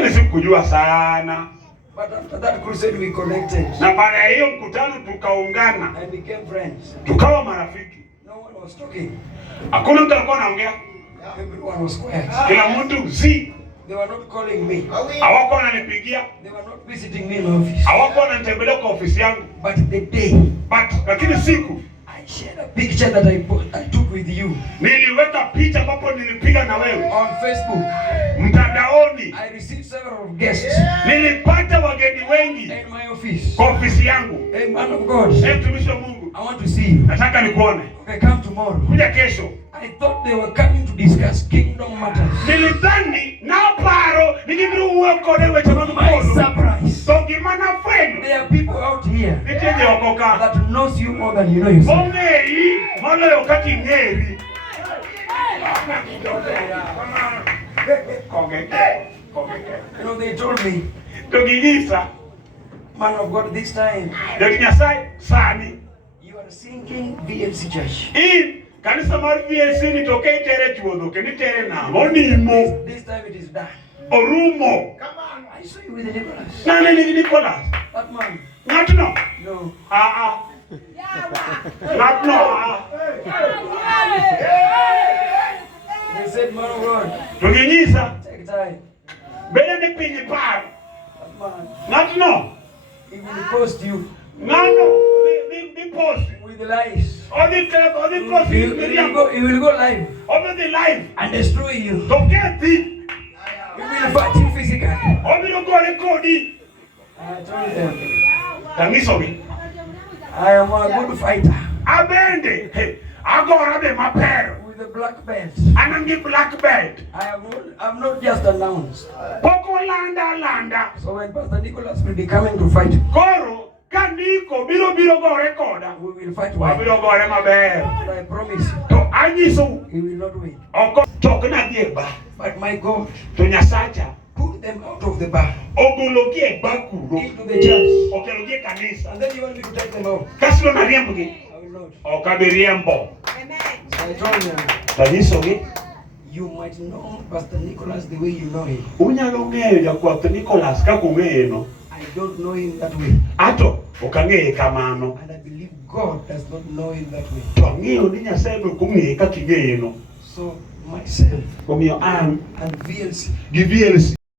lakini sikujua sana. But after that crusade we connected. Na baada ya hiyo mkutano tukaungana. And became friends. Tukawa marafiki. No one was talking. Hakuna mtu alikuwa anaongea. Everyone was quiet. Kila mtu zi. They were not calling me. Hawako wananipigia. They were not visiting me in office. Hawako wananitembelea kwa ofisi yangu. But the day. Lakini siku. I shared a picture that I took with you. Niliweka picha ambapo nilipiga na wewe. On Facebook. Mtandaoni. I received several guests. Nilipata wageni wengi. In my office. Kwa ofisi yangu. Hey, man of God. Hey, mtumishi wa Mungu. I want to see you. Nataka nikuone. Okay, come tomorrow. Kuja kesho. I thought they were coming to discuss kingdom matters. Nilidhani na paro ningimruwe kode weche My surprise. So gimana fwenu. There are people out here Niteje okoka. that knows you more than you know yourself. Ongei, mono yokati ngeri. You know, they told me, Togigisa. man of God, this time Dokinyasai sani. you are singing VLC Church. In kanisa mar VLC nitoke itere chuodho ke nitere na monimo. This time it is done. Orumo. Come on, I saw you with Nicholas. Nani ni Nicholas? That man. Not no. No. Not no. They said, man of God, Toginyisa. take time. Bele ni pinyi par. That man. Not no. He will post you. No. The post. With the lies. All the post. He will go live. Over the life. And destroy you. To get it. He will fight you physically. Over the go record. I told them, Tangisogi. I am a good fighter. Abende. Agora de mapero. With a black belt. Anangi black belt. I have not just announced. Poko landa. So when Pastor Nicholas will be coming to fight, Koro kaniko biro go recorda. we will fight well. Biro go re maber. But I promise you, To anyiso. he will not win. Oko chokna dieba. But my God, To nyasacha. put them out of the bar Ogologi e bakuro. into the church. Okelogi kanisa. And then you want me to take them out? Kaslo na riembogi. I will not. Okabiriembo. So I told them, Tanyisogi. you might know Pastor Nicholas the way you know him. Unyalo ng'eyo jakwath Nicholas kaka ung'eyeno. I don't know him that way. Ato ok ang'eye kamano. And I believe God does not know him that way. To ang'eyo ni Nyasaye be ok ong'eye kaka ing'eyeno. So myself Omiyo an and VLC gi VLC